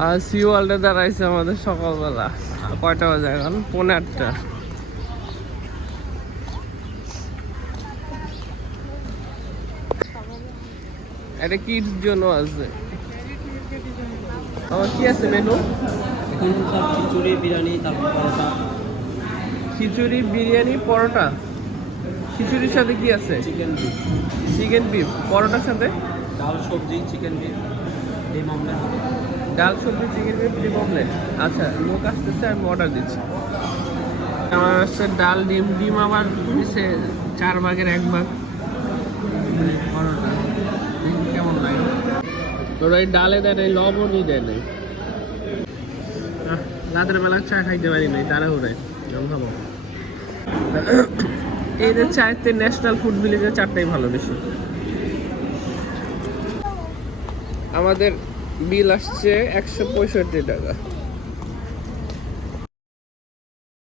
আর C ওয়ার্ল্ডে দাঁড়াইছে আমাদের সকালবেলা। কয়টা বাজে এখন? 8:30। এটা কিডস জন্য আছে। আমার কি আছে মেনু? খিচুড়ি বিরিয়ানি, তারপর পরোটা। খিচুড়ি বিরিয়ানি পরোটা। খিচুড়ির সাথে কি আছে? Chicken beef. Chicken beef. পরোটার সাথে ডাল, সবজি, চিকেন বিফ, ডিম অমলেট। ডাল, সবজি, চিকেন বিফ, ডিম অমলেট। আচ্ছা, লোক আসতেছে, আমি অর্ডার দিচ্ছি। আমার হচ্ছে ডাল, ডিম। ডিম আমার দিচ্ছে 4 ভাগের 1 ভাগ। পরোটা দেখি কেমন লাগে। তোর এই ডালে দেয় নাই, লবণই দেয় নাই। রাতের বেলা চা খাইতে পারি নাই, তাড়াহুড়ায় খাবো। এই যে চাইতে ন্যাশনাল ফুড ভিলেজের চারটাই ভালো বেশি। আমাদের বিল আসছে 165 টাকা।